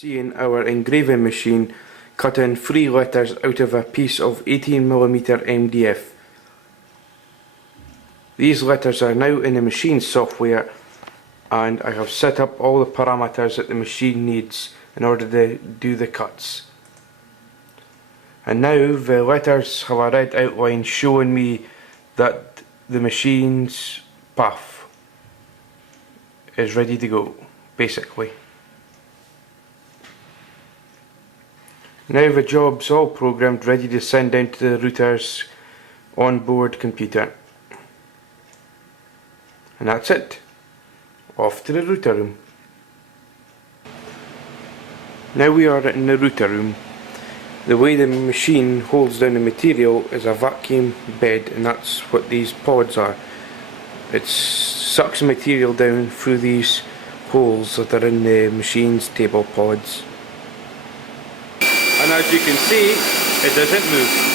Seeing our engraving machine cutting 3 letters out of a piece of 18mm MDF. These letters are now in the machine software, and I have set up all the parameters that the machine needs in order to do the cuts. And now the letters have a red outline showing me that the machine's path is ready to go, basically. Now the job's all programmed, ready to send down to the router's onboard computer. And that's it. Off to the router room. Now we are in the router room. The way the machine holds down the material is a vacuum bed, and that's what these pods are. It sucks the material down through these holes that are in the machine's table pods. And as you can see, it doesn't move.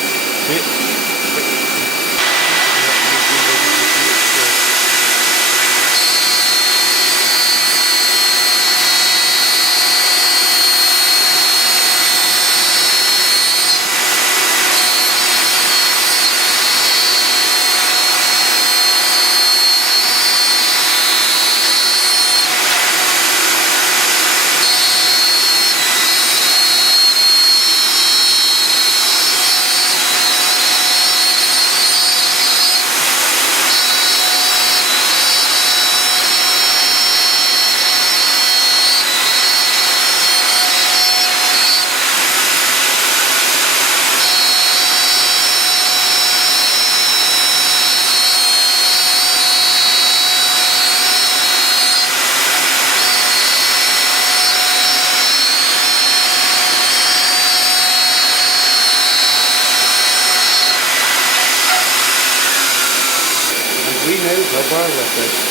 We now have our letters.